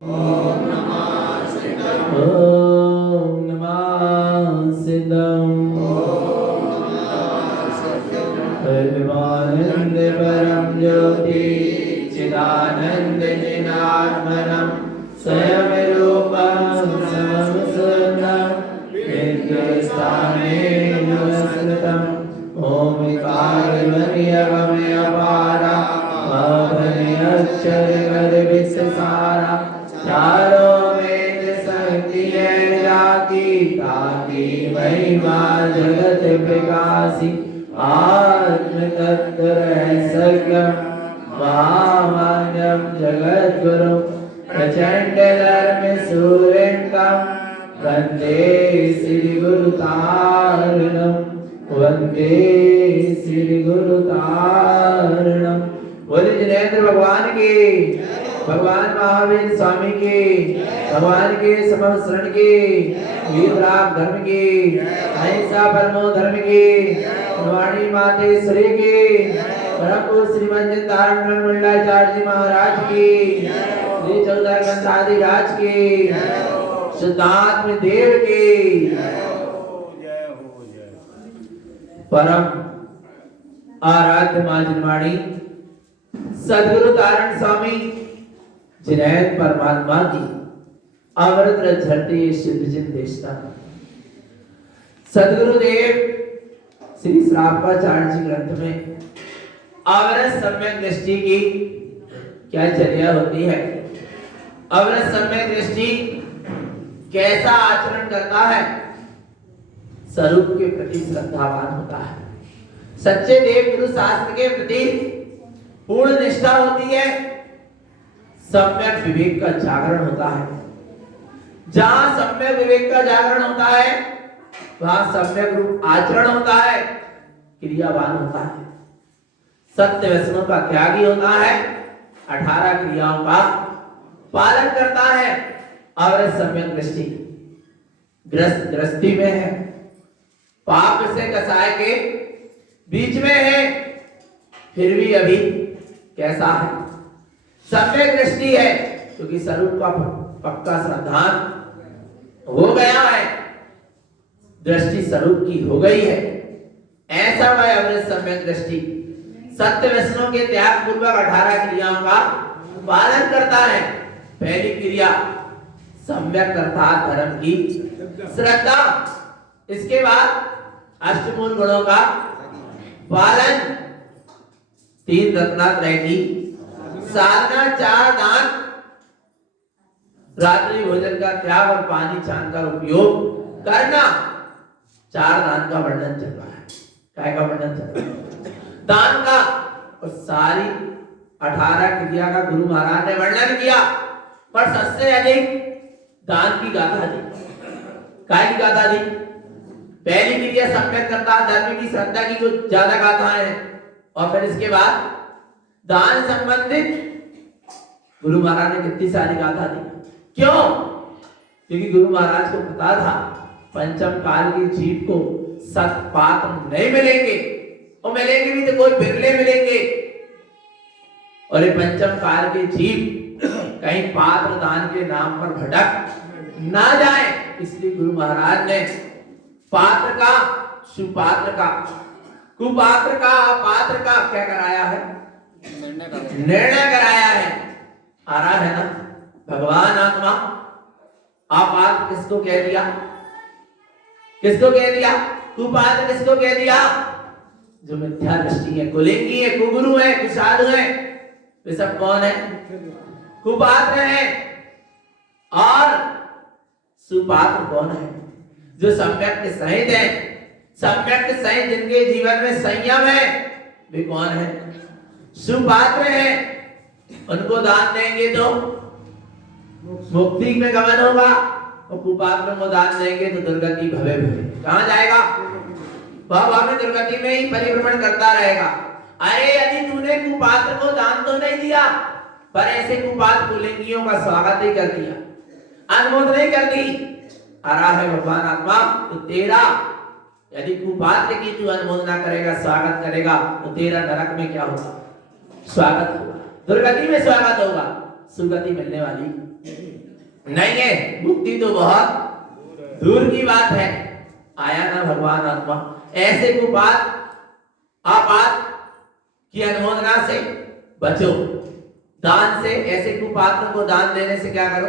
ओम नमः सिद्धम ओम नमः सिद्धम ओम नमः सत्यम परमानंद परम ज्योति चिदानंद निरात्मनम स्वयं रूपम समसुन्दरम विद्यस्थाने निवसतम ओमिकारमणियगमय अपारा अभय अक्षर विस्सारा चारों वेद शक्ति जाति ताकि महिमा जगत प्रकाशी आत्म तत्व रहस्यम महामान्यम जगत गुरु प्रचंड धर्म सूर्यंकम वंदे श्री गुरु तारणम वंदे श्री गुरु तारणम। बोले जिनेंद्र भगवान की, भगवान महावीर स्वामी की, भगवान के समस्त शरण की, वीतराग धर्म की, अहिंसा परमो धर्म की, वाणी मातेश्वरी की, परम श्रीमंत तारण मंडलाचार्य जी महाराज की, श्री चौदह ग्रंथादि राज की, सिद्धात्म देव की, परम आराध्य मां जिनवाणी सदगुरु तारण स्वामी जिनैत परमात्मा की अमृत झरती सिद्धजिन देशता सदगुरु देव श्री श्रापाचार्य जी ग्रंथ में अवरत सम्यक दृष्टि की क्या चर्या होती है, अवरत सम्यक दृष्टि कैसा आचरण करता है, स्वरूप के प्रति श्रद्धावान होता है, सच्चे देव गुरु शास्त्र के प्रति पूर्ण निष्ठा होती है, सम्यक विवेक का जागरण होता है। जहां सम्यक विवेक का जागरण होता है वहां सम्यक रूप आचरण होता है, क्रियावान होता है, सत्य व्यसनों का त्यागी होता है, 18 क्रियाओं का पालन करता है। और सम्यक दृष्टि गृहस्थी में है, पाप से कसाय के बीच में है, फिर भी अभी कैसा है, सम्यक दृष्टि है, क्योंकि स्वरूप का पक्का श्रद्धान हो गया है, दृष्टि स्वरूप की हो गई है, ऐसा वह अवृत सम्यक दृष्टि सत्य व्यसनों के त्याग पूर्वक 18 क्रियाओं का पालन करता है। पहली क्रिया सम्यक अर्थात धर्म की श्रद्धा, इसके बाद अष्टमूल गुणों का पालन, 3 रत्नात्रय की साधना, 4 दान, रात्रि भोजन का त्याग और पानी छान का उपयोग करना। 4 दान का वर्णन चल रहा है, काय का वर्णन चल रहा है, दान का, और सारी 18 क्रिया का गुरु महाराज ने वर्णन किया, पर सबसे अधिक दान की गाथा दी। काय की गाथा दी? पहली क्रिया सम्यक करता धर्म की श्रद्धा की जो ज्यादा गाथा है, और फिर इसके बाद दान संबंधित गुरु महाराज ने कितनी सारी गाथा दी। क्यों? क्योंकि गुरु महाराज को पता था पंचम काल के जीव को सत्पात्र नहीं मिलेंगे, और मिलेंगे भी तो कोई बिरले मिलेंगे, और ये पंचम काल के जीव कहीं पात्र दान के नाम पर भटक ना जाए, इसलिए गुरु महाराज ने पात्र का, सुपात्र का, कुपात्र का, अपात्र का क्या कराया है, निर्णय कराया है। आ रहा है ना, भगवान आत्मा अपात्र किसको कह दिया, किसको कह दिया, कुपात्र किसको कह दिया, जो मिथ्या दृष्टि है, कुलिंगी है, कुगुरु है, कुसाधु है, वे सब कौन है, कुपात्र है। और सुपात्र कौन है, जो सम्यक सहित है, सम्यक सहित जिनके जीवन में संयम है, वे कौन है, सुपात्र है। उनको दान देंगे तो मुक्ति में गमन होगा, और कुपात्र को दान देंगे तो दुर्गति भवे भवे, कहां जाएगा, भाव में दुर्गति में ही परिभ्रमण करता रहेगा। अरे यदि तूने कुपात्र को दान तो नहीं दिया, पर ऐसे कुपात्र कुलिंगियों का स्वागत ही कर दिया, अनुमोदन नहीं कर दी, आ रहा है भगवान आत्मा, तो तेरा यदि कुपात्र की तू अनुमोदना करेगा, स्वागत करेगा, तो तेरा नरक में क्या होगा, स्वागत होगा, दुर्गति में स्वागत होगा, सुगति मिलने वाली नहीं है, मुक्ति तो बहुत दूर की बात है। आया ना भगवान आत्मा, ऐसे कुपात आपात की अनुमोदना से बचो, दान से, ऐसे कुपात्र को दान देने से क्या करो,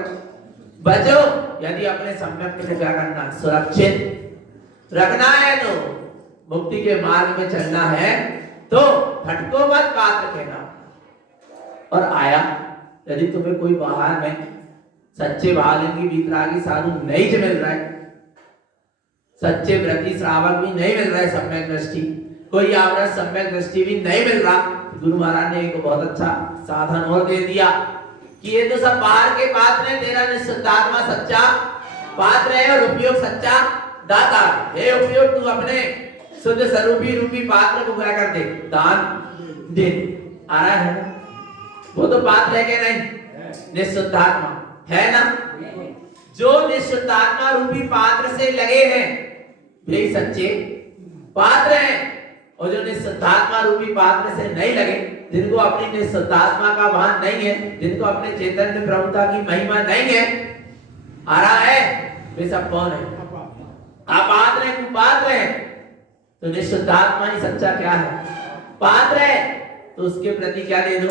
बचो। यदि अपने सम्यक को क्या करना, सुरक्षित रखना है, तो मुक्ति के मार्ग में चलना है, तो फटको मत पात्र कहना। और आया, यदि तुम्हें कोई बाहर में सच्चे भावलिंगी वीतरागी साधु नहीं मिल रहा है, सच्चे व्रती श्रावक भी नहीं मिल रहा है, सम्यक दृष्टि कोई आवरत सम्यक दृष्टि भी नहीं मिल रहा, गुरु महाराज ने एक बहुत अच्छा साधन और दे दिया कि ये तो सब बाहर के पात्र है, तेरा निश्चितात्मा सच्चा पात्र है और उपयोग सच्चा दाता है। उपयोग तू अपने शुद्ध स्वरूपी रूपी पात्र को क्या कर दे, दान दे। आ रहा है ना, वो तो पात्र है कि नहीं, निश्चितात्मा है ना, जो निश्चितात्मा रूपी पात्र से लगे हैं यही सच्चे पात्र हैं। और जो निश्चितात्मा रूपी पात्र से नहीं लगे, जिनको अपनी निश्चितात्मा का भान नहीं है, जिनको अपने चैतन्य प्रभुता की महिमा नहीं है, आ रहा है, वे सब कौन है, अपात्र है, कुपात्र है। तो निश्चितात्मा ही सच्चा क्या है, पात्र है, तो उसके प्रति क्या दे दो,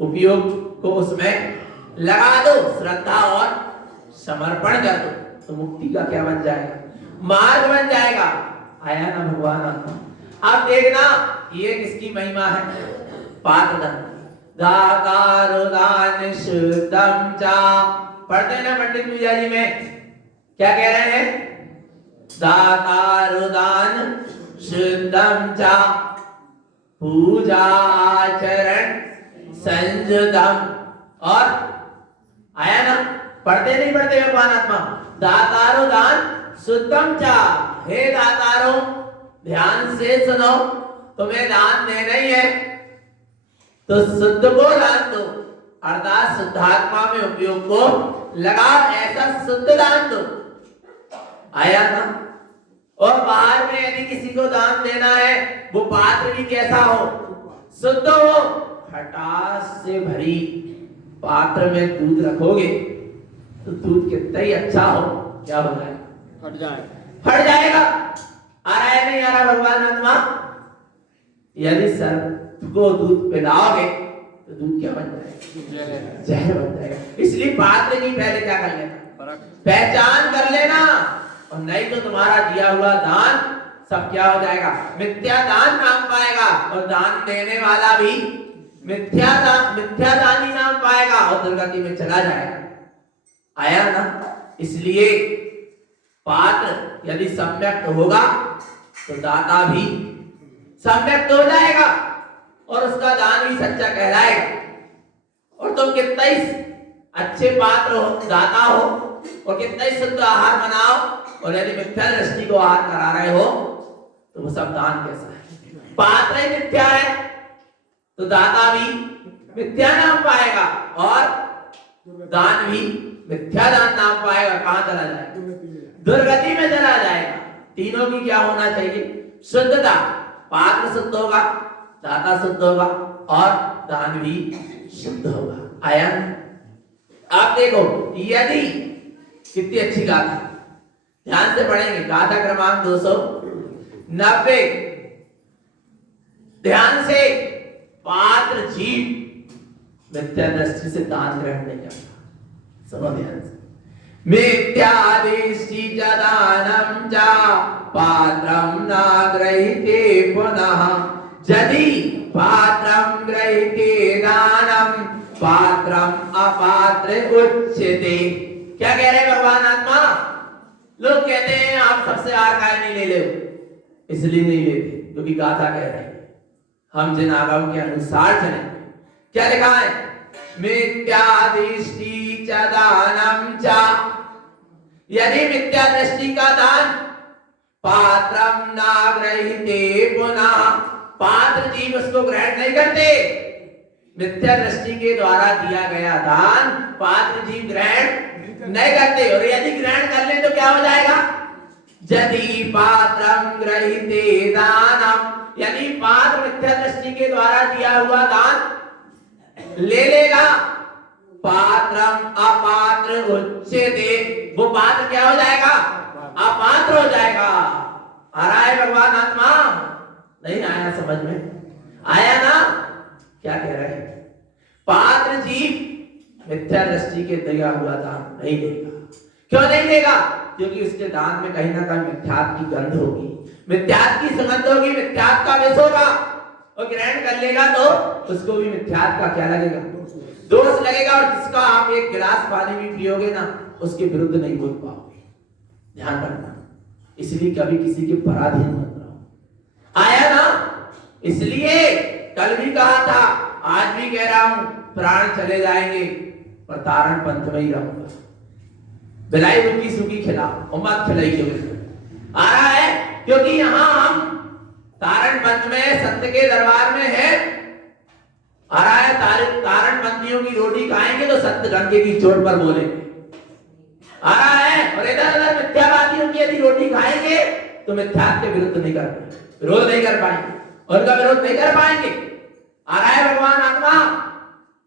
उपयोग को उसमें लगा दो, श्रद्धा और समर्पण कर दो, तो मुक्ति का क्या बन जाएगा, मार्ग बन जाएगा। आया ना भगवान आत्मा। अब देखना ये किसकी महिमा है, पात्र दान, दातारो दान शुद्धम चा। पढ़ते हैं ना पंडित पूजा जी में, क्या कह रहे हैं, दातारो दान शुद्धम चा, पूजा आचरण संयुतम। और आया ना, पढ़ते नहीं पढ़ते भगवान आत्मा, दातारो दान शुद्धम चा। हे दातारो, ध्यान से सुनो, तुम्हें दान देना ही है तो शुद्ध को दान दो, अर्थात शुद्धात्मा में उपयोग को लगा, ऐसा शुद्ध दान दो। आया ना। और बाहर में यदि किसी को दान देना है, वो पात्र भी कैसा हो, शुद्ध हो। खटास से भरी पात्र में दूध रखोगे तो दूध कितना ही अच्छा हो, क्या हो जाएगा, फट जाएगा। आ रहा है नहीं आ रहा भगवान आत्मा। यदि सर्प को दूध पिलाओगे तो दूध क्या बन जाएगा, जहर बन जाएगा। इसलिए पात्र की पहले क्या कर लेना, पहचान कर लेना, और नहीं तो तुम्हारा दिया हुआ दान सब क्या हो जाएगा, मिथ्या दान नाम पाएगा, और दान देने वाला भी मिथ्या दानी नाम पाएगा और दुर्गति में चला जाएगा। आया ना। इसलिए पात्र यदि सम्यक्त होगा तो दाता भी सम्यक्त हो जाएगा और उसका दान भी सच्चा कहलाएगा। और तुम कितना ही अच्छे पात्र हो, दाता हो, और कितना ही शुद्ध आहार बनाओ, और यदि मिथ्या दृष्टि को आहार करा रहे हो तो वो सब दान कैसा है, पात्र ही मिथ्या है तो दाता भी मिथ्या नाम पाएगा और दान भी मिथ्या दान नाम पाएगा। कहां चला जाएगा, दुर्गति में चला जाएगा। तीनों की क्या होना चाहिए, शुद्धता, पात्र शुद्ध होगा, दाता शुद्ध होगा और दान भी शुद्ध होगा। आया। आप देखो, यदि कितनी अच्छी गाथा, ध्यान से पढ़ेंगे, गाथा क्रमांक 290। ध्यान से, पात्र जीव मिथ्या दृष्टि से दान ग्रहण नहीं करता। सुनो ध्यान से, मिथ्या दृष्टि च दानं च पात्रं न ग्रहीते पुनः, यदि पात्रं ग्रहीते दानं पात्रं अपात्र उच्यते। क्या कह रहे भगवान आत्मा, लोग कहते हैं आप सबसे आकार नहीं ले लो, इसलिए नहीं लेते क्योंकि गाथा कह रहे हैं हम जिन आगम के अनुसार चलेंगे। क्या लिखा है, मिथ्या दृष्टि च दानं च, यदि मिथ्या दृष्टि का दान पात्रं न ग्रहीते पुनः, पात्र जीव उसको ग्रहण नहीं करते। मिथ्या दृष्टि के द्वारा दिया गया दान पात्र जीव ग्रहण नहीं करते, और यदि ग्रहण कर ले तो क्या हो जाएगा, यदि पात्रं ग्रहीते दानम, यदि पात्र मिथ्या दृष्टि के द्वारा दिया हुआ दान ले लेगा पात्रम अपात्र उच्यते, वो पात्र क्या हो जाएगा? अपात्र हो जाएगा। आ रहा है भगवान आत्मा? नहीं आया समझ में? आया ना? क्या कह रहे हैं? पात्र जीव मिथ्या दृष्टि के दिया हुआ दान नहीं देगा। क्यों नहीं देगा? क्योंकि उसके दान में कहीं ना कहीं मिथ्यात्व की गंध होगी, मिथ्यात्व की सुगंध होगी, मिथ्यात्व का विष होगा। और ग्रहण कर लेगा तो उसको भी मिथ्यात्व का क्या लगेगा? दोष लगेगा। और जिसका आप एक गिलास पानी भी पियोगे ना, उसके विरुद्ध नहीं बोल पाओगे। ध्यान रखना। इसलिए कभी किसी के पराधीन मत रहो। आया ना? इसलिए कल भी कहा था, आज भी कह रहा हूं, प्राण चले जाएंगे पर तारण पंथ में ही रहूंगा। बिलाई रुकी सूखी खिलाओ, मत खिलाइए। आ रहा है? क्योंकि यहां हम तारण पंथ में, सत्य के दरबार में है। आ रहा है? तारण पंथियों की रोटी खाएंगे तो सत्य गंगे की चोट पर बोलेंगे। आ रहा है? और इधर उधर मिथ्यावादियों की यदि रोटी खाएंगे तो मिथ्यात्व के विरुद्ध नहीं कर पाएंगे, विरोध नहीं कर पाएंगे, उनका विरोध नहीं कर पाएंगे। आ रहा है भगवान आत्मा?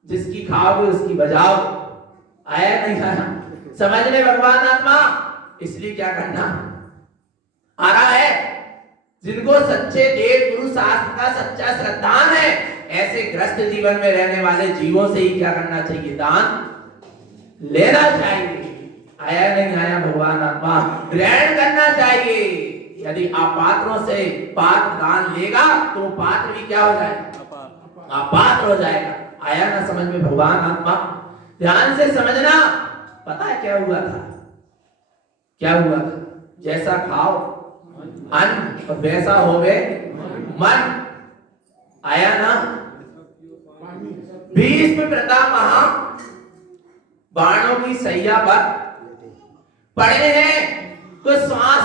जिसकी खाओगे उसकी बजाओ। आया नहीं आया समझ में भगवान आत्मा? इसलिए क्या करना? आ रहा है? जिनको सच्चे देव गुरु शास्त्र का सच्चा श्रद्धान है, ऐसे ग्रस्त जीवन में रहने वाले जीवों से ही क्या करना चाहिए? दान लेना चाहिए। आया नहीं आया भगवान आत्मा? ग्रहण करना चाहिए। यदि अपात्रों से पात्र दान लेगा तो पात्र भी क्या हो जाएगा? अपात्र हो जाएगा। आया ना समझ में भगवान आत्मा? ध्यान से समझना। पता है क्या हुआ था? क्या हुआ था? जैसा खाओ अन्न और वैसा होवे मन। आया ना? भीष्म पितामह बाणों की सैया पर पड़े हैं, कुछ श्वास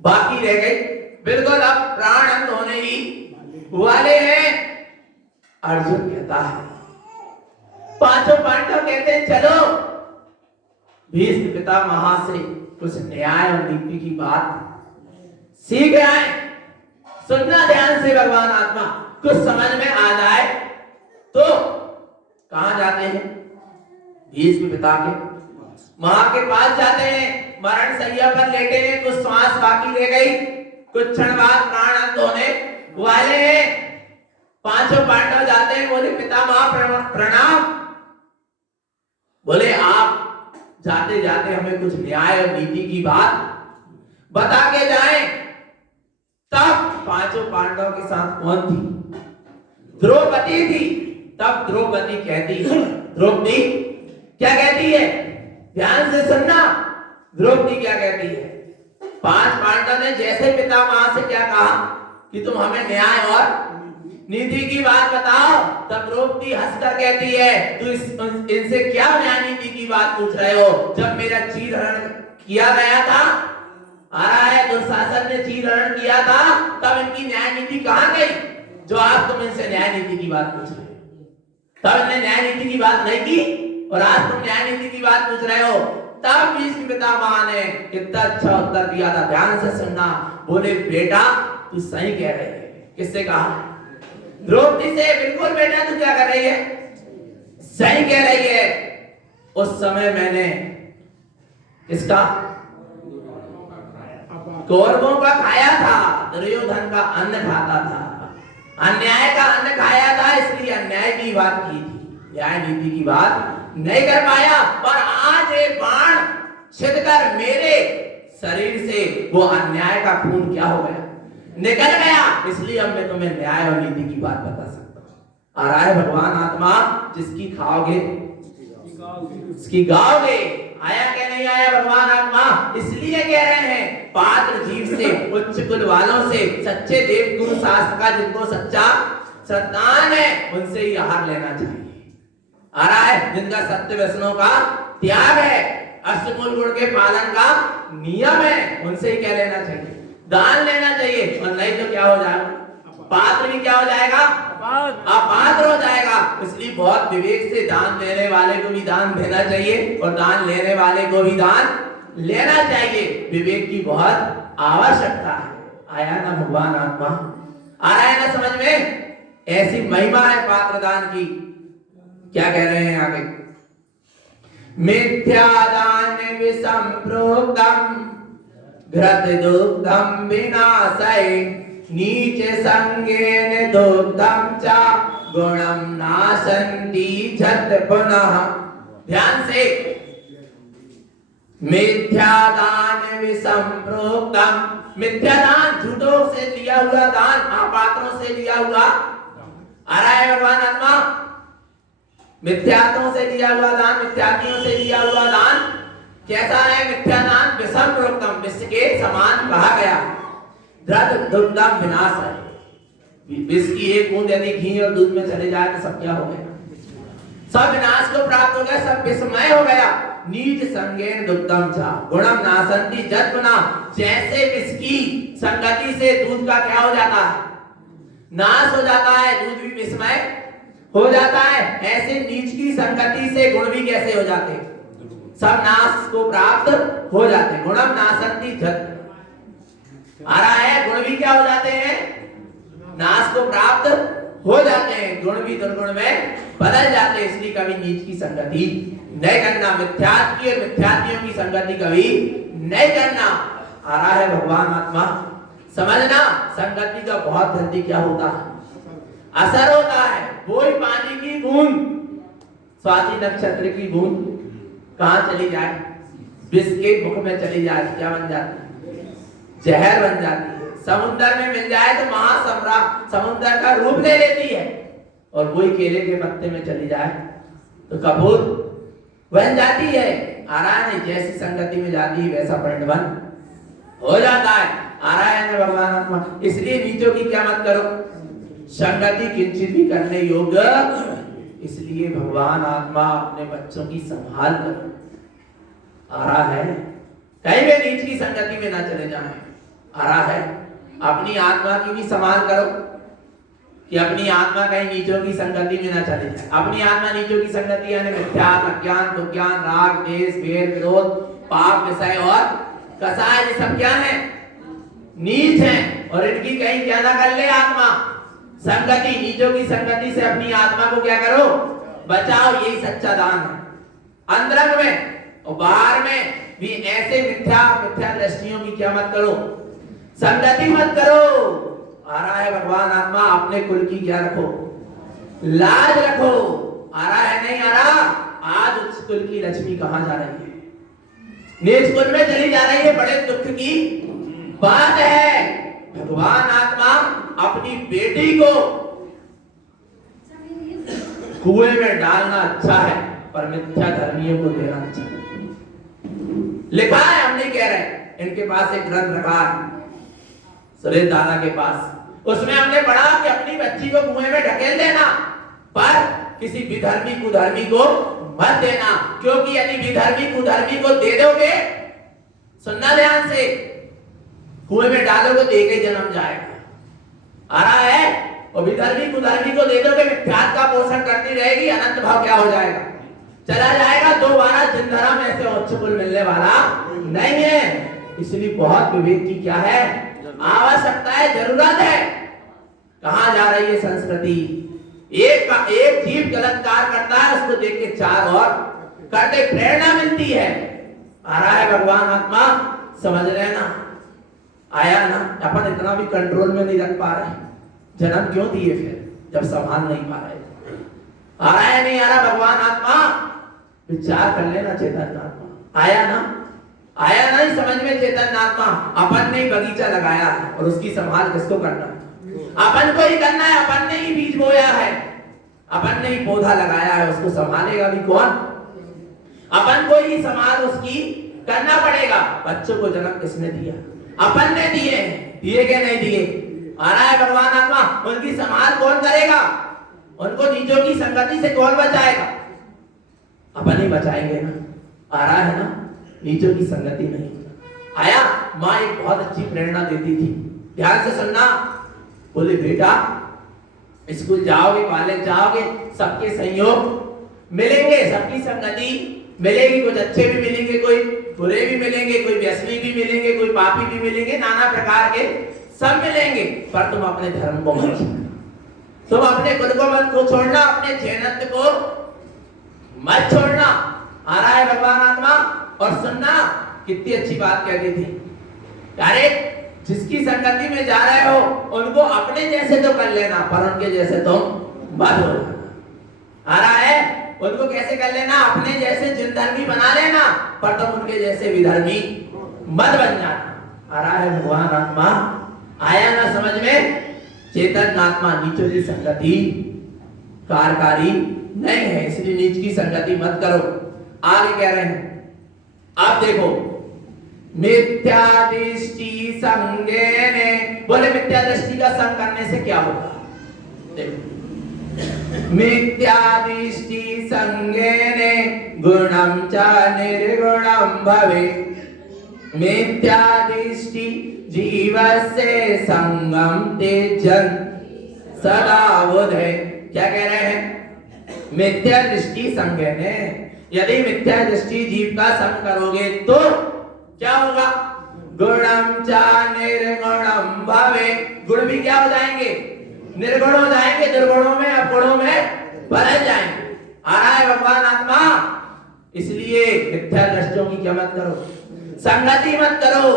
बाकी रह गई, बिल्कुल अब प्राण अंत होने ही वाले हैं। अर्जुन कहता है, पांचों पांडव कहते हैं चलो भीष्म पितामह से कुछ न्याय और नीति की बात सीख आए। सुनना ध्यान से भगवान आत्मा, कुछ समझ में आ जाए तो कहां जाते हैं? भीष्म पिता के मां के पास जाते हैं। मरण शैया पर लेटे हैं, कुछ श्वास बाकी रह गई, कुछ क्षण बाद प्राण अंत होने वाले हैं। पांचों पांडव जाते हैं, बोले पितामह प्रणाम। बोले आप जाते जाते हमें कुछ न्याय और नीति की बात बता के जाएं। तब पांचों पांडव के साथ कौन थी? द्रौपदी थी। तब द्रौपदी कहती है, द्रौपदी क्या कहती है? ध्यान से सुनना। द्रौपदी क्या कहती है? पांच पांडव ने जैसे पितामह से क्या कहा कि तुम हमें न्याय और नीति की बात बताओ, तब द्रौपदी हंसकर कहती है, तू इनसे क्या न्याय नीति की बात पूछ रहे हो? जब मेरा चीरहरण किया गया था, आ रहा है, दुशासन ने चीरहरण किया था, तब इनकी न्याय नीति कहां गई जो आज तुम इनसे न्याय नीति की बात पूछ रहे हो? तब इन्हें न्याय नीति की बात नहीं की और आज तुम न्याय नीति की बात पूछ रहे हो। तब भीष्म पितामह ने कितना अच्छा उत्तर दिया था। ध्यान से सुनना। बोले बेटा तू सही कह रहे है। किससे कहा? द्रौपदी से। बिल्कुल बेटा तू क्या कर रही है? सही कह रही है। उस समय मैंने किसका? कौरवों का खाया था, दुर्योधन का अन्न खाता था, अन्याय का अन्न खाया था, इसलिए अन्याय की बात की थी, न्याय नीति की बात नहीं कर पाया। पर आज एक बाण छिदकर मेरे शरीर से वो अन्याय का खून क्या हो गया? निकल गया। इसलिए अब मैं तुम्हें न्याय और नीति की बात बता सकता हूं। आ रहा है भगवान आत्मा? जिसकी खाओगे उसकी गाओगे। आया क्या नहीं आया भगवान आत्मा? इसलिए कह रहे हैं पात्र जीव से, उच्च कुल वालों से, सच्चे देव गुरु शास्त्र का जिनको सच्चा श्रद्धान है, उनसे ही आहार लेना चाहिए। आ रहा है? जिनका सत्य व्यसनों का त्याग है, अष्टमूल गुण के पालन का नियम है, उनसे ही क्या लेना चाहिए? दान लेना चाहिए। और नहीं तो क्या हो जाएगा? पात्र भी क्या हो जाएगा? अपात्र हो जाएगा। इसलिए बहुत विवेक से दान देने वाले को भी दान देना चाहिए और दान लेने वाले को भी दान लेना चाहिए। विवेक की बहुत आवश्यकता है। आया ना भगवान आत्मा? आ रहा है ना समझ में? ऐसी महिमा है पात्र दान की। क्या कह रहे हैं आगे? मिथ्यादान विषम प्रोक्तम घृत दुग्धम विनाशय नीच संगेन दुग्धम च गुणम नाशन्ति झट पुनः। ध्यान से, मिथ्यादान विषम प्रोक्तम, मिथ्यादान झूठों से लिया हुआ दान, महापात्रों से लिया हुआ, आ रहा है भगवान आत्मा, मिथ्यात्वों से लिया हुआ दान, मिथ्यातियों से लिया हुआ दान कैसा है? मिथ्यादान विषम प्रोक्तम, विष के समान कहा गया। घृत दुग्धम विनाश है, विष की एक बूंद यदि घी और दूध में चले जाए तो सब क्या हो गया? सब विनाश को प्राप्त हो गया, सब विस्मय हो गया। नीच संगेन दुग्धम चा गुणम नासंति जत्मना, जैसे विष की संगति से दूध का क्या हो जाता है? नाश हो जाता है, दूध भी विस्मय हो जाता है, ऐसे नीच की संगति से गुण भी कैसे हो जाते? सब नाश को प्राप्त हो जाते। गुणम नासंति जत, आ रहा है, गुण भी क्या हो जाते हैं? नाश को प्राप्त हो जाते हैं, गुण भी दुर्गुण में बदल जाते हैं। इसलिए कभी नीच की संगति नहीं करना, मिथ्यात्व की और मिथ्यातियों की संगति कभी नहीं करना। आ रहा है भगवान आत्मा, समझना, संगति का बहुत जल्दी क्या होता है? असर होता है। वही पानी की बूंद, स्वाति नक्षत्र की बूंद कहां चली जाए? विष के मुख में चली जाए, क्या बन जाती है? जहर बन जाती है। समुद्र में मिल जाए तो महासम्राट समुद्र का रूप ले लेती है, और वही केले के पत्ते में चली जाए तो कपूर बन जाती है। आ रहा है, जैसी संगति में जाती है वैसा परिणमन हो जाता है। आ रहा है ना भगवान आत्मा। इसलिए नीचों की क्या मत करो, संगति किंचित भी करने योग्य। इसलिए भगवान आत्मा अपने बच्चों की संभाल करो। आ रहा है, कहीं भी नीच की संगति में ना चले जाए। आ रहा है, अपनी आत्मा की भी संभाल करो कि अपनी आत्मा कहीं नीचों की संगति में ना चले जाए। अपनी आत्मा नीचों की संगति यानी मिथ्या, अज्ञान, दुर्ज्ञान, राग, द्वेष, वेर, विरोध, पाप, विषय और कसाय, ये सब क्या है? नीच है। और इनकी कहीं क्या ना कर ले आत्मा संगति, नीचों की संगति से अपनी आत्मा को क्या करो? बचाओ। यही सच्चा दान है। अंतरंग में और बाहर में भी ऐसे मिथ्या दृष्टियों की क्या मत करो? संगति मत करो। आ रहा है भगवान आत्मा, अपने कुल की क्या रखो? लाज रखो। आ रहा है, नहीं आ रहा? आज उस कुल की लक्ष्मी कहां जा रही है? नीच कुल में चली जा रही है। बड़े दुख की बात है। भगवान आत्मा अपनी बेटी को कुएं में डालना अच्छा है, पर मिथ्या धर्मियों को देना अच्छा है। लिखा है, हम नहीं कह रहे। इनके पास एक ग्रंथ रखा है सुरेश दादा के पास, उसमें हमने पढ़ा कि अपनी बच्ची को कुएं में ढकेल देना, पर किसी विधर्मी कुधर्मी को मत देना। क्योंकि यदि विधर्मी कुधर्मी को दे दोगे, सुनना ध्यान से, कुएं में डालोगे तो एक ही जन्म जाएगा। आ रहा है, और विधर्मी कुधर्मी को दे दोगे, मिथ्यात्व का पोषण करती रहेगी, अनंत भाव क्या हो जाएगा? चला जाएगा। दोबारा जिंदगी में ऐसे उच्च कुल मिलने वाला नहीं है। इसलिए बहुत विवेक की क्या है? आवश्यकता है, जरूरत है। कहां जा रही है संस्कृति? एक जीव गलत कार्य करता है, उसको देख के चार और करते प्रेरणा मिलती है। आ रहा है भगवान आत्मा, समझ रहे ना? आया ना? अपन इतना भी कंट्रोल में नहीं रख पा रहे, जन्म क्यों दिए फिर जब संभाल नहीं पा रहे? आ रहा है, नहीं आ रहा? भगवान आत्मा विचार कर लेना। चेतन आत्मा आया ना? आया ना? ही समझ में चेतन आत्मा। अपन ने बगीचा लगाया और उसकी संभाल किसको करना? अपन को ही करना है। अपन ने ही बीज बोया है, अपन ने ही पौधा लगाया है, उसको संभालेगा भी कौन? अपन को ही संभाल उसकी करना पड़ेगा। बच्चों को जन्म किसने दिया? अपन ने दिए। दिए के नहीं दिए? आ रहा है भगवान आत्मा, उनकी संभाल कौन करेगा? उनको नीचों की संगति से कौन बचाएगा? अपन ही बचाएंगे ना। आ रहा है ना? नीचों की संगति नहीं। आया, माँ एक बहुत अच्छी प्रेरणा देती थी, ध्यान से सुनना। बोले बेटा, स्कूल जाओगे, कॉलेज जाओगे, सबके सहयोग मिलेंगे, सबकी संगति मिलेगी। कुछ अच्छे भी मिलेंगे, कोई बुरे भी मिलेंगे, कोई व्यसनी भी मिलेंगे, कोई पापी भी मिलेंगे, नाना प्रकार के सब मिलेंगे। पर तुम अपने धर्म को मत, तुम अपने कुल को मत को छोड़ना, अपने जैनत्व को मत छोड़ना। आ रहा है भगवान आत्मा। और सुनना, कितनी अच्छी बात कहती थी, अरे जिसकी संगति में जा रहे हो उनको अपने जैसे तो कर लेना, पर उनके जैसे तो मत हो। आ रहा है, उनको कैसे कर लेना, अपने जैसे जिनधर्मी बना लेना, पर तुम उनके जैसे विधर्मी मत बन जाना। आ रहा है भगवान आत्मा। आया ना समझ में? चेतन आत्मा नीचों की संगति कारकारी नहीं है, इसलिए नीच की संगति मत करो। आगे कह रहे हैं, आप देखो, मिथ्या दृष्टि संगेने, बोले मिथ्या दृष्टि का संग करने से क्या होगा? देखो, मिथ्या दृष्टि संगेने गुणम च निर्गुणम भवे, मिथ्या दृष्टि जीवस्य संगम त्यजन् सदा बुधे। क्या कह रहे हैं? मिथ्या दृष्टि संगेने, यदि मिथ्या दृष्टि जीव का संग करोगे तो क्या होगा? गुणम च निर्गुणम भवे, गुण भी क्या हो जाएंगे? निर्गुण हो जाएंगे, दुर्गुणों में अवगुणों में बदल जाएंगे। आ रहा है भगवान आत्मा। इसलिए मिथ्या दृष्टियों की क्या मत करो? संगति मत करो।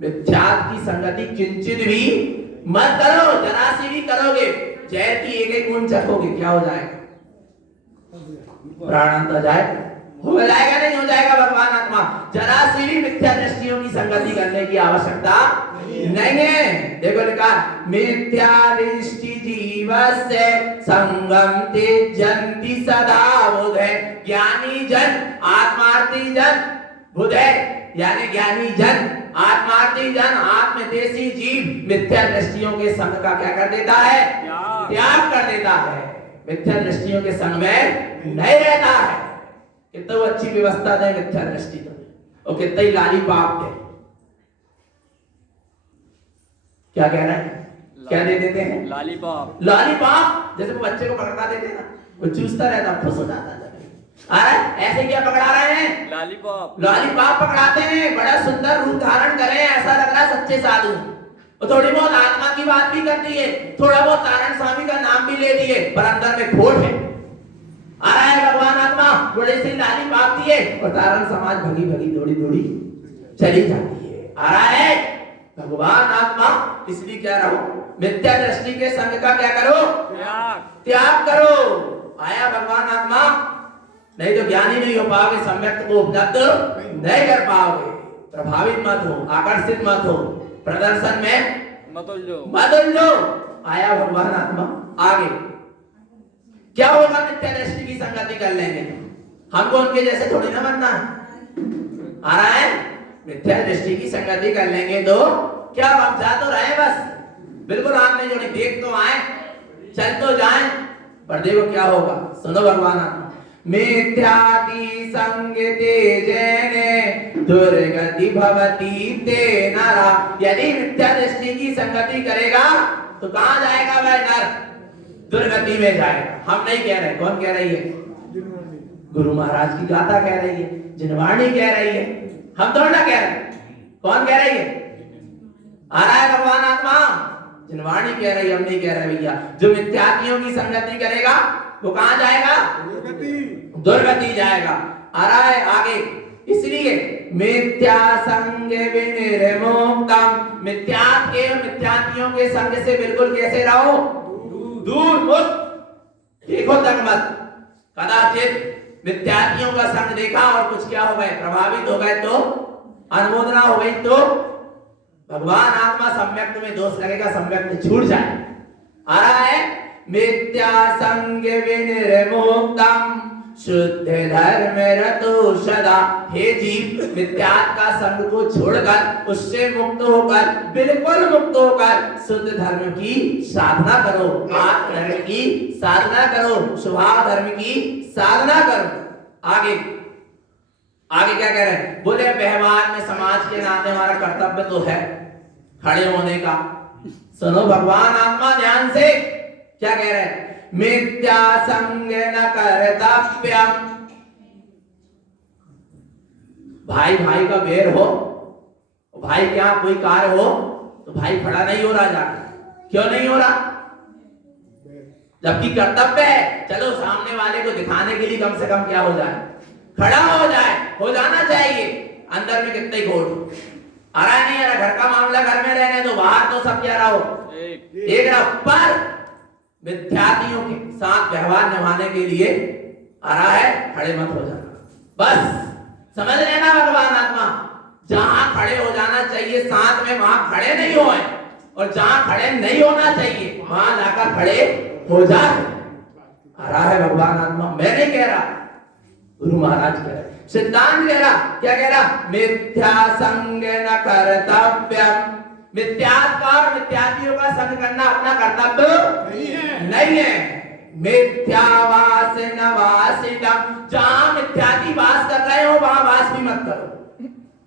मिथ्या की संगति किंचित भी मत करो। जरा सी भी करोगे, जहर की एक एक बूंद चखोगे, क्या हो जाएगा? प्राणांत हो जाएगा। हो जाएगा नहीं हो जाएगा? भगवान आत्मा, जरा सी भी मिथ्या दृष्टियों की संगति करने की आवश्यकता नहीं है। देखो लिखा, मिथ्या दृष्टि जीवस्य संगम त्यजन्ति सदा बुधे। ज्ञानी जन आत्मार्थी जन, बुधे यानी ज्ञानी जन, आत्मार्थी जन, आत्मदेशी जीव मिथ्या दृष्टियों के संग का क्या कर देता है? त्याग कर देता है। मिथ्या दृष्टियों के संग में नहीं रहता है। कितना अच्छी व्यवस्था दे मिथ्या दृष्टि तो, और कितना ही लाली पाप दे। क्या कह रहे हैं? क्या दे देते हैं? लॉलीपॉप। लॉलीपॉप, जैसे वो बच्चे को पकड़ा देते हैं ना, वो चूसता रहता, खुश हो जाता है। ऐसे क्या पकड़ा रहे हैं? लॉलीपॉप। लॉलीपॉप पकड़ाते हैं। बड़ा सुंदर रूप धारण करें, ऐसा लग रहा है सच्चे साधु। और थोड़ी बहुत आत्मा की बात भी करती है, थोड़ा बहुत नारायण स्वामी का नाम भी ले दिए, पर अंदर में खोट है। आ रहा है भगवान आत्मा, बड़े से लाली पाप दिए और तारण समाज भगी भगी दौड़ी दौड़ी चली जाती है। आ रहा है भगवान आत्मा। इसलिए क्या रहो, मिथ्या दृष्टि के संग का क्या करो? त्याग करो। आया भगवान आत्मा, नहीं तो ज्ञानी नहीं हो पाओगे, सम्यक को उपलब्ध नहीं कर पाओगे। प्रभावित मत हो, आकर्षित मत हो, प्रदर्शन में मत उलझो। आया भगवान आत्मा। आगे क्या होगा? मिथ्या दृष्टि की संगति कर लेंगे, हमको उनके जैसे थोड़ी ना बनना है। आ रहा है, मिथ्या दृष्टि की संगति कर लेंगे तो क्या, हम जा तो रहे बस, बिल्कुल आंख में जो नहीं, देख तो आए, चल तो जाए, पर देखो क्या होगा। सुनो भगवान आत्मा, मिथ्याति संगते जैने दुर्गति भवति ते नरा। यदि मिथ्या दृष्टि की संगति करेगा तो कहां जाएगा वह नर? दुर्गति में जाएगा। हम नहीं कह रहे, कौन कह रही है? गुरु महाराज की गाथा कह रही है, जिनवाणी कह रही है, हम थोड़ा ना कह रहे। कौन कह रही है? आ रहा है भगवान आत्मा, जिनवाणी कह रही है, हम नहीं कह रहे भैया। जो मिथ्यातियों की संगति करेगा वो कहां जाएगा? दुर्गति जाएगा। आ रहा है आगे, इसलिए मिथ्या संग विनिर्मुक्तम, मिथ्यातियों के संग से बिल्कुल कैसे रहो? दूर मुक्त। देखो तक मत, कदाचित मिथ्यातियों का संग देखा और कुछ क्या हो गए, प्रभावित हो गए तो, अनुमोदना हो गई तो भगवान आत्मा सम्यक्त में दोष लगेगा, सम्यक्त छूट जाए। आ रहा है, मिथ्या संग विनिर्मुक्तम शुद्ध धर्म रतो सदा। हे जीव, मिथ्यात का संग को छोड़कर, उससे मुक्त होकर, बिल्कुल मुक्त होकर शुद्ध धर्म की साधना करो, आत्म धर्म की साधना करो, स्वभाव धर्म की साधना करो। आगे आगे क्या कह रहे हैं? बोले व्यवहार में समाज के नाते हमारा कर्तव्य तो है खड़े होने का। सुनो भगवान आत्मा ध्यान से, क्या कह रहे हैं? मिथ्या संग न कर्तव्यम। भाई भाई का बैर हो, भाई क्या कोई कार्य हो तो भाई खड़ा नहीं हो रहा जाकर। क्यों नहीं हो रहा? जबकि कर्तव्य है चलो सामने वाले को दिखाने के लिए कम से कम क्या हो जाए, खड़ा हो जाए, हो जाना चाहिए। अंदर में कितने घोट आ रहा है, नहीं आ रहा, घर का मामला घर में रहने दो, बाहर तो सब क्या रहा हो एक रहा। पर विद्यार्थियों के साथ व्यवहार निभाने के लिए आ रहा है, खड़े मत हो जाना। बस समझ लेना भगवान आत्मा, जहां खड़े हो जाना चाहिए साथ में वहां खड़े नहीं हो, और जहां खड़े नहीं होना चाहिए वहां जाकर खड़े हो जाए। आ रहा है भगवान आत्मा, मैं नहीं कह रहा, गुरु महाराज कह रहे, सिद्धांत कह रहा, क्या कह रहा, मिथ्या संग न कर्तव्यम। मिथ्यात्कार मिथ्यात्वियों का संग करना अपना कर्तव्य नहीं है। मिथ्यावास न वासितम, जहां मिथ्याति वास कर रहे हो वहां वास भी मत करो।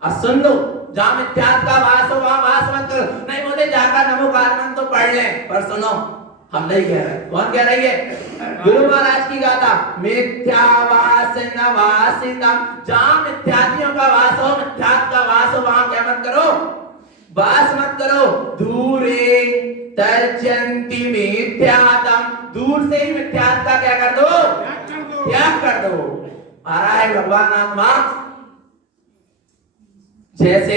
अब सुन लो, जहां मिथ्यात का वास हो वहां वास मत करो। नहीं बोले जाकर नमोकार मंत्र तो पढ़ लें, पर सुनो हम नहीं कह रहे। कौन कह रही है? गुरु महाराज की गाथा, मिथ्यावास न वासितम, जहां मिथ्यातियों का वास हो, मिथ्यात का वास हो वहां क्या मत करो, वास मत करो। दूरे तर्जन्ति मिथ्यातम, दूर से ही मिथ्यात का क्या कर दो, त्याग कर दो। आ रहा है भगवान आत्मा, जैसे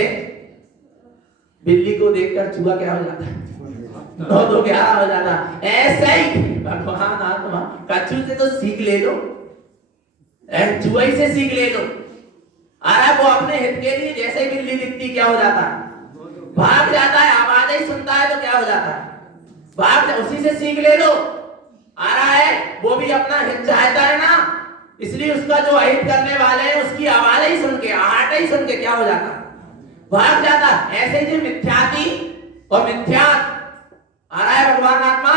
बिल्ली को देखकर चूहा क्या हो जाता है, 9-2-11 हो जाता, ऐसा ही भगवान आत्मा कछू से तो सीख ले लो, चूहे से सीख ले लो। आ रहा है वो अपने हित के लिए जैसे ही बिल्ली दिखती क्या हो जाता है, भाग जाता है, आवाज ही सुनता है तो क्या हो जाता है, भाग, उसी से सीख ले लो। आ रहा है वो भी अपना हित चाहता है ना, इसलिए उसका जो अहित करने वाले हैं उसकी आवाज ही सुन के, आहट ही सुन के क्या हो जाता, भाग जाता। ऐसे ही मिथ्याति और मिथ्यात, आ रहा है भगवान आत्मा,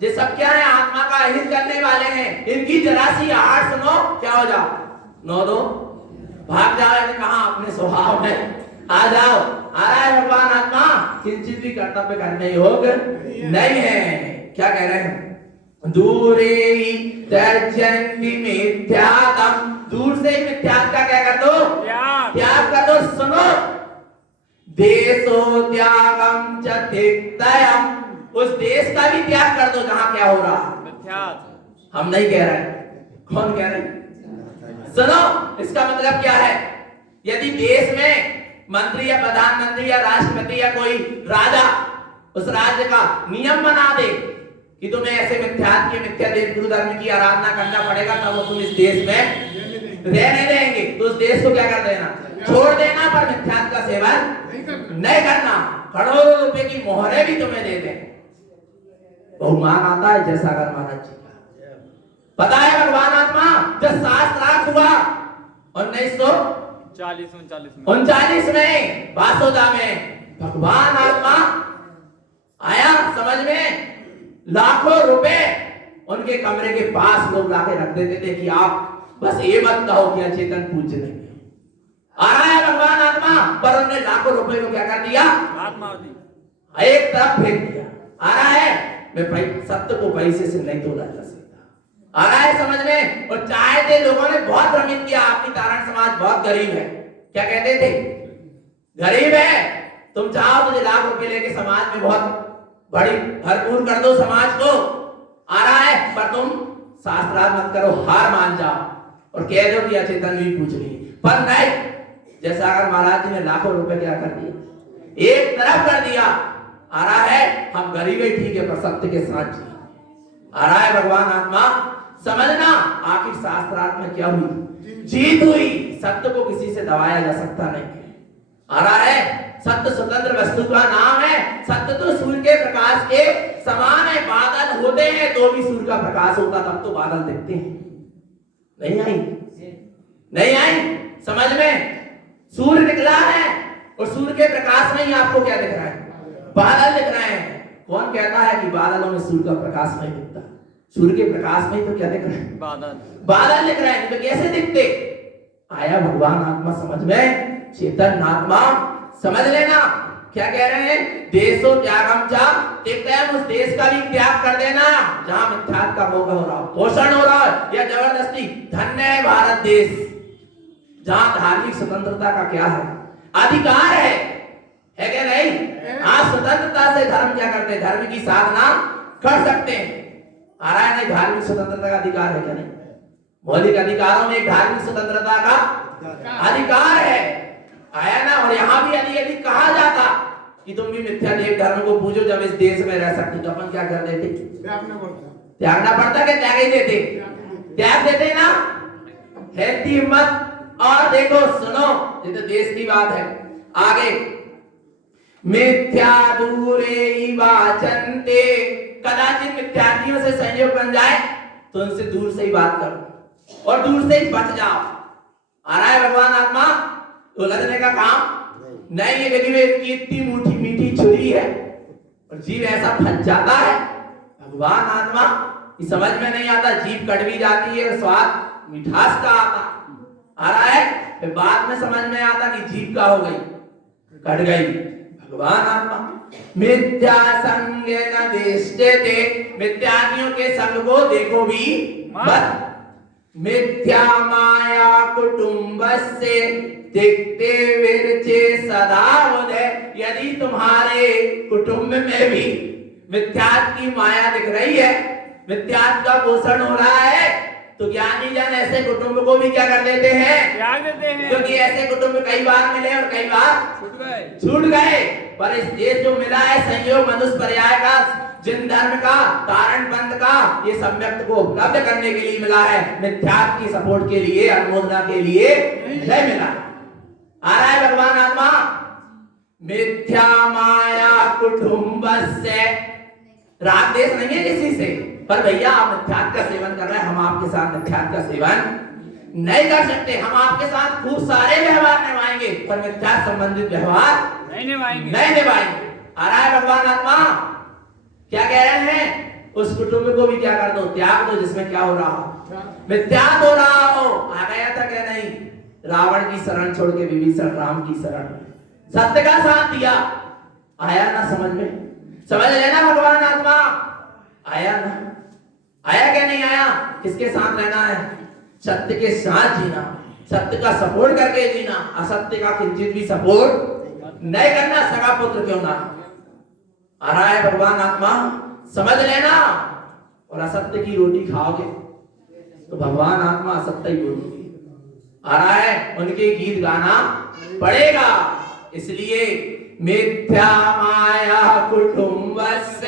ये सब क्या है, आत्मा का अहित करने वाले हैं, इनकी जरा सी आहट सुनो क्या हो जाओ, 9-2 भाग जाओ। मैंने कहा अपने स्वभाव में आ जाओ। आ रहा है भगवान आत्मा, किंचित भी कर्तव्य करने योग्य नहीं है। क्या कह रहे हैं, दूरे तर्जन्ति मिथ्यातम, दूर से ही मिथ्यात का क्या कर दो, त्याग कर दो। सुनो, देशो त्यागम च तिक्तयम, उस देश का भी त्याग कर दो जहां क्या हो रहा मिथ्यात। हम नहीं कह रहे, कौन कह रहे, सुनो इसका मतलब क्या है, यदि देश में मंत्री या प्रधानमंत्री या राष्ट्रपति या कोई राजा उस राज्य का नियम बना दे कि तुम्हें ऐसे मिथ्यात के मिथ्या देव गुरु धर्म की आराधना करना पड़ेगा तब वो तुम इस देश में रहने देंगे, तो उस देश को क्या कर देना, छोड़ देना, पर मिथ्यात का सेवन नहीं करना। करोड़ों रुपए की मोहरें भी तुम्हें दे दें। बहुमान आता है जैसा अगर महाराज जी पता है भगवान आत्मा, जब शास्त्रार्थ हुआ 1939 में बासोदा में, भगवान आत्मा आया समझ में, लाखों रुपए उनके कमरे के पास लोग लाके रख देते थे कि आप बस ये मत कहो कि अचेतन पूज्य नहीं। आ रहा है भगवान आत्मा, पर उन्होंने लाखों रुपए को क्या कर दिया, एक तरफ फेंक दिया। आ रहा है मैं भाई सत्य को पैसे से नहीं तोड़ा जा सकता। आ रहा है समझ में, और चाहे थे लोगों ने बहुत भ्रमित किया, आपकी तारण समाज बहुत गरीब है, क्या कहते थे, गरीब है, तुम चाहो तो लाख रुपए लेके समाज में बहुत बड़ी भरपूर कर दो समाज को। आ रहा है, पर तुम शास्त्रार्थ मत करो, हार मान जाओ और कह दो कि अचेतन भी पूछ रही, पर नहीं। जैसा अगर महाराज जी ने लाखों रुपए क्या कर दिया, एक तरफ कर दिया। आ रहा है हम गरीब ही ठीक है पर सत्य के साथ जी। आ रहा है भगवान आत्मा, समझना आखिर शास्त्रार्थ में क्या हुई, जीत हुई। सत्य को किसी से दबाया जा सकता नहीं। आ रहा है सत्य स्वतंत्र वस्तु का नाम है। सत्य तो सूर्य के प्रकाश के समान है। बादल होते हैं तो भी सूर्य का प्रकाश होता, तब तो बादल दिखते हैं। नहीं आई, नहीं आई समझ में। सूर्य निकला है और सूर्य के प्रकाश में ही आपको क्या दिख रहा है, बादल दिख रहे हैं। कौन कहता है कि बादलों में सूर्य का प्रकाश नहीं दिखता, सूर्य के प्रकाश में ही तो क्या दिख रहा है, बादल दिख रहे हैं। तो कैसे दिखते, आया भगवान आत्मा समझ में, चेतन आत्मा समझ लेना। क्या कह रहे हैं, देशो त्यागम चा तिक्तयम, उस देश का भी त्याग कर देना जहां मिथ्यात्व का भोग हो रहा हो, पोषण हो रहा है या जबरदस्ती। धन्य है भारत देश, जहां धार्मिक स्वतंत्रता का क्या है, अधिकार है क्या नहीं। आज स्वतंत्रता से धर्म क्या करते हैं, धर्म की साधना कर सकते हैं। आ रहा है नहीं? धार्मिक स्वतंत्रता का अधिकार है क्या? नहीं। मौलिक अधिकारों में एक धार्मिक स्वतंत्रता का अधिकार है, आया ना? और यहाँ भी यदि कहा जाता कि तुम भी मिथ्या देव धर्म को पूजो, जब इस देश में रह सकते तो अपन क्या कर देते? त्यागना पड़ता कि त्याग ही देते? त्याग देते ना? है हिम्मत। और देखो सुनो, ये तो देश की बात है। आगे मिथ्या दूरे वाचन्ते, कदाचित मिथ्यार्थियों से संयोग बन जाए तो उनसे दूर से ही बात करो और दूर से ही बच जाओ। आ रहा है भगवान आत्मा? उलझने का काम नहीं है। यदि वे की इतनी मीठी मीठी छुरी है और जीव ऐसा फंस जाता है, भगवान आत्मा ये समझ में नहीं आता। जीव कट भी जाती है और स्वाद मिठास का आता। आ रहा है? फिर बाद में समझ में आता कि जीव का हो गई, कट गई। भगवान आत्मा मिथ्या संगे न देष्यते, मिथ्यानियों के संग को देखो भी मत। मिथ्या माया कुटुंबस्य दिखते विरचे सदा उदय, यदि तुम्हारे कुटुंब में भी मिथ्यात्व की माया दिख रही है, मिथ्यात्व का पोषण हो रहा है, तो ज्ञानी जन ऐसे कुटुंब को भी क्या कर देते हैं? त्याग देते हैं। क्योंकि ऐसे कुटुंब कई बार मिले और कई बार छूट गए। पर इस देश जो मिला है संयोग मनुष्य पर्याय का, जिन धर्म का, तारण पंथ का, ये सम्यक्त को उपलब्ध करने के लिए मिला है, मिथ्यात्व की सपोर्ट के लिए, अनुमोदना के लिए नहीं मिला। आ रहा है भगवान आत्मा? मिथ्या माया कुटुंबस्य, राग देश नहीं है किसी से, पर भैया आप मिथ्यात्व का सेवन कर रहे हैं, हम आपके साथ मिथ्यात्व का सेवन नहीं कर सकते। हम आपके साथ खूब सारे व्यवहार निभाएंगे, पर मिथ्यात्व संबंधित व्यवहार नहीं निभाएंगे। आ रहा है भगवान आत्मा? क्या कह रहे हैं? उस कुटुंब को भी क्या कर दो? त्याग दो, जिसमें क्या हो रहा हो? मिथ्यात्व हो रहा हो। आ गया था क्या? नहीं। रावण की शरण छोड़ के विभीषण राम की शरण, सत्य का साथ दिया। आया ना समझ में? समझ लेना भगवान आत्मा। आया ना? आया क्या? नहीं आया? किसके साथ रहना है? सत्य के साथ जीना, सत्य का सपोर्ट करके जीना, असत्य का किंचित भी सपोर्ट नहीं करना, सगा पुत्र क्यों ना। आ रहा है भगवान आत्मा? समझ लेना। और असत्य की रोटी खाओगे तो भगवान आत्मा असत्य ही बोलेगी। आ रहा है? उनके गीत गाना पड़ेगा। इसलिए मिथ्या माया कुटुंबस्य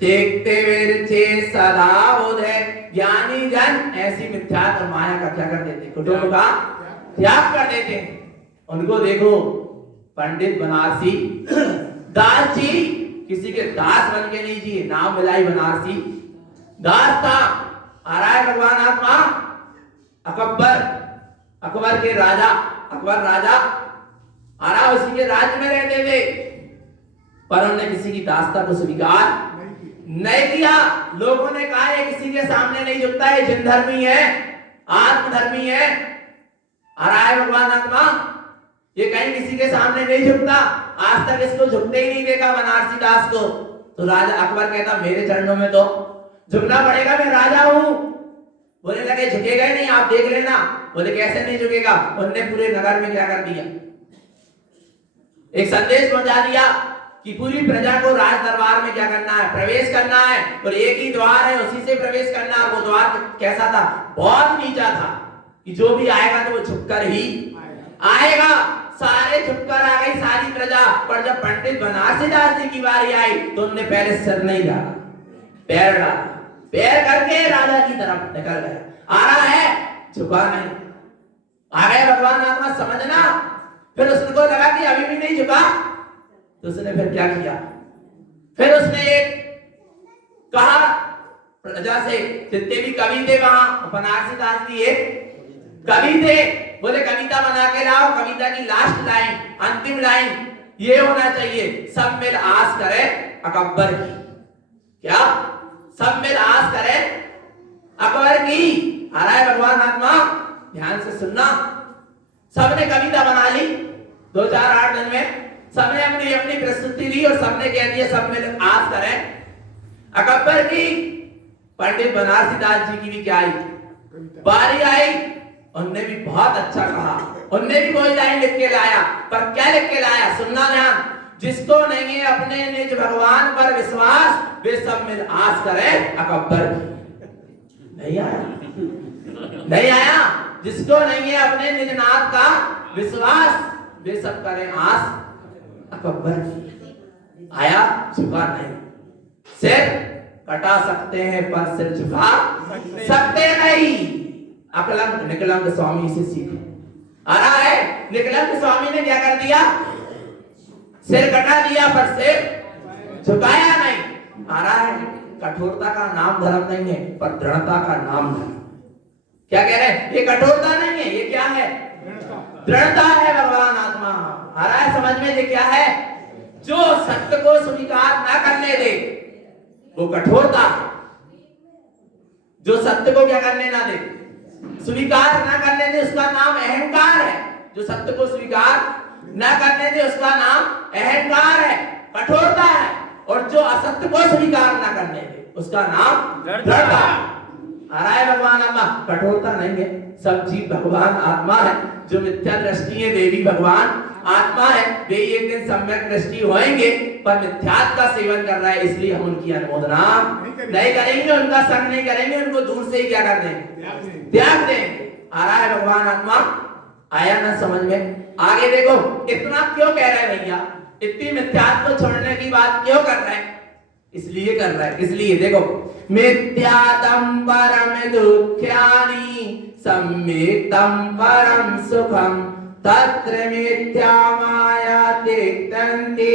देखते विरचे सदा उदय, ज्ञानी जन ऐसी मिथ्या और माया का क्या कर देते? कुटुंब का त्याग कर देते। उनको देखो, पंडित बनारसी दास जी किसी के दास बन के नहीं जिए, नाम मिलाई बनारसी दास था। आ रहा है भगवान आत्मा? अकबर के राजा, अकबर राजा आ रहा, उसी के राज्य में रहते थे, पर उन्होंने किसी की दासता को स्वीकार नहीं किया। लोगों ने कहा ये किसी के सामने नहीं झुकता, ये जिन धर्मी है, आत्मधर्मी है। आ रहा है भगवान आत्मा? ये कहीं किसी के सामने नहीं झुकता, आज तक इसको झुकते ही नहीं देखा बनारसी दास को। तो राजा अकबर कहता मेरे चरणों में तो झुकना पड़ेगा, मैं राजा हूं। बोले लगे झुकेगा ही नहीं, आप देख लेना। बोले कैसे नहीं झुकेगा? उन्होंने पूरे नगर में क्या कर दिया? एक संदेश पहुंचा दिया कि पूरी प्रजा को राज दरबार में क्या करना है? प्रवेश करना है, और एक ही द्वार है, उसी से प्रवेश करना है। वो द्वार कैसा था? बहुत नीचा था, कि जो भी आएगा तो वो झुककर ही आएगा। सारे झुककर आ गई सारी प्रजा, पर जब पंडित बनारसी दास जी की बारी आई तो उन्होंने पहले सिर नहीं डाला, पैर डाला, पैर करके राजा की तरफ निकल गए। आ रहा है? झुका नहीं। आ गए भगवान आत्मा? समझना। फिर उसको लगा कि अभी भी नहीं झुका, तो उसने फिर क्या किया? फिर उसने एक कहा प्रजा से, जितने भी कवि थे वहां, बनारसी दास जी एक कवि थे, बोले कविता बना के लाओ। कविता की लास्ट लाइन, अंतिम लाइन ये होना चाहिए, सब मिल आस करे अकबर की। क्या? सब मिल आस करे अकबर की। आ रहा है भगवान आत्मा? ध्यान से सुनना। सबने कविता बना ली 2-4-8 दिन में, सबने अपनी अपनी प्रस्तुति दी और सबने कह दिया सब मिल आस करें अकबर की। पंडित बनारसी दास जी की भी क्या आई? बारी आई। उनने भी बहुत अच्छा कहा, उनने भी कोई लाइन लिख के लाया, पर क्या लिख के लाया? सुनना ध्यान। जिसको नहीं है अपने निज भगवान पर विश्वास, वे सब मिल आस करें अकबर की। नहीं आया, नहीं आया। जिसको नहीं है अपने निज नाथ का विश्वास, वे सब करें आस अकबर की। आया, झुका नहीं। सिर कटा सकते हैं पर सिर झुका सकते नहीं। अकलंक निकलंक स्वामी से सीखो। आ रहा है, निकलंक स्वामी ने क्या कर दिया? सिर कटा दिया पर सिर झुकाया नहीं। आ रहा है, कठोरता का नाम धर्म नहीं है, पर दृढ़ता का नाम धर्म। क्या कह रहे हैं? ये कठोरता नहीं है, ये क्या है? दृढ़ता है भगवान आत्मा। आ रहा है समझ में? ये क्या है? जो सत्य को स्वीकार ना करने दे वो कठोरता है। जो सत्य को क्या करने ना दे, स्वीकार ना करने दे, उसका नाम अहंकार है। जो सत्य को स्वीकार ना करने दे उसका नाम अहंकार है, कठोरता है। और जो असत्य को स्वीकार ना करने दे उसका नाम दृढ़ता है। आ रहा है भगवान आत्मा, कठोरता नहीं है। सब जीव भगवान आत्मा है। जो मिथ्या दृष्टि है वे भी भगवान आत्मा है। वे एक दिन सम्यक दृष्टि होंगे, पर मिथ्यात्व का सेवन कर रहा है, इसलिए हम उनकी अनुमोदना नहीं करेंगे, उनका संग नहीं करेंगे, उनको दूर से ही क्या कर देंगे? त्याग देंगे। आ रहा है भगवान आत्मा? आया ना समझ में? आगे देखो, इतना क्यों कह रहे हैं भैया? इतनी मिथ्यात्व को छोड़ने की बात क्यों कर रहे हैं? इसलिए कर रहा है, इसलिए देखो, मिथ्यात्म परम दुःख्यानि सम्यक्तं परम सुखम तत्र मिथ्या माया तिष्ठन्ति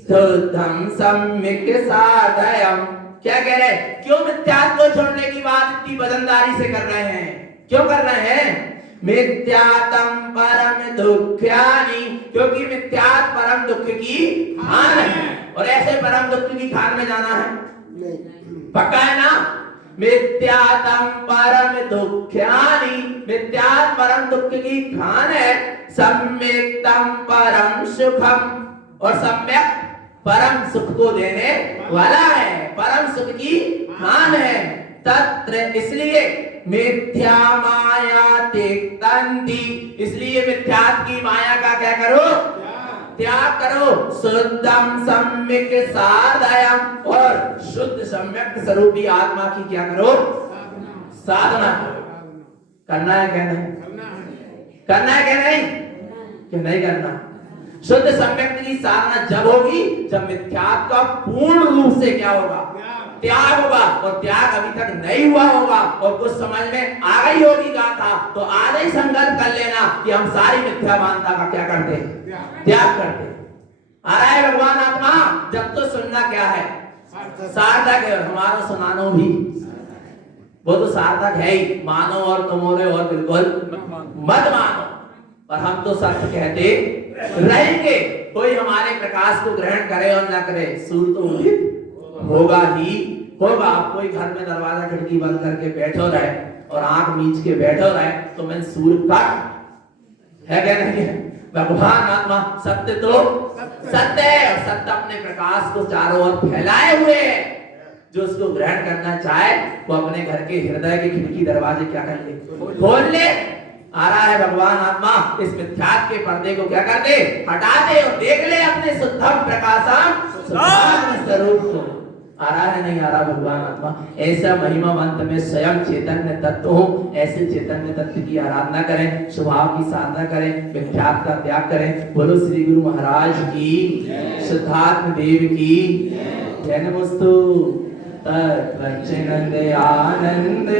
शुद्धं सम्यक् साधयम्। क्या कह रहे हैं? क्यों मिथ्यात्व को छोड़ने की बात इतनी वजनदारी से कर रहे हैं? क्यों कर रहे हैं? मिथ्यात्म परम दुःख्यानि, क्योंकि मिथ्यात् परम दुख की खान है। और ऐसे परम दुख की खान में जाना है? पक्का है ना? मिथ्यात्म परम दुःख्यानि, मिथ्यात् परम दुख की खान है। सम्यक्तं परम सुखम, और सम्यक परम सुख को देने वाला है, परम सुख की खान है। तत्र, इसलिए मिथ्या माया तिष्ठन्ति, इसलिए मिथ्यात्व की माया का क्या करो? त्याग करो। शुद्धम सम्यक साधयम्, और शुद्ध सम्यक स्वरूपी आत्मा की क्या करो? साधना करो। करना है क्या नहीं? करना है क्या नहीं? कि नहीं करना? शुद्ध सम्यक की साधना जब होगी जब मिथ्यात्व का पूर्ण रूप से क्या होगा? त्याग होगा। और त्याग अभी तक नहीं हुआ होगा, और कुछ समझ में आ गई होगी गाथा, तो आज ही संकल्प कर लेना कि हम सारी मिथ्या मानता का क्या करते हैं? त्याग करते हैं। आ रहा है भगवान आत्मा? जब तो सुनना क्या है? सार्थक है। हमारा सुनानो भी वो तो सार्थक है ही, मानो और तुमोरे और बिल्कुल मत मानो। और हम तो सत्य कहते रहेंगे। कोई हमारे प्रकाश को ग्रहण करे और ना करे, सूर्य तो उदित होगा ही होगा। आप कोई घर में दरवाजा खिड़की बंद करके बैठो रहे और आंख मीच के बैठो रहे, तो मैं सूर्य का है क्या नहीं है? भगवान आत्मा सत्य तो सत्य है, और सत्य अपने प्रकाश को चारों ओर फैलाए हुए है। जो उसको ग्रहण करना चाहे वो अपने घर के हृदय के खिड़की दरवाजे क्या कर ले? खोल ले। आ रहा है भगवान आत्मा, इस मिथ्यात्व के पर्दे को क्या कर दे? हटा दे और देख ले अपने शुद्धम प्रकाशम स्वरूप को। आ रहा है नहीं आ रहा भगवान आत्मा? ऐसा महिमावंत में स्वयं चैतन्य तत्व हो, ऐसे चैतन्य तत्व की आराधना करें, स्वभाव की साधना करें, मिथ्यात्व का त्याग करें। बोलो श्री गुरु महाराज की, सिद्धार्थ देव की जय। नमस्तु तत् आनंद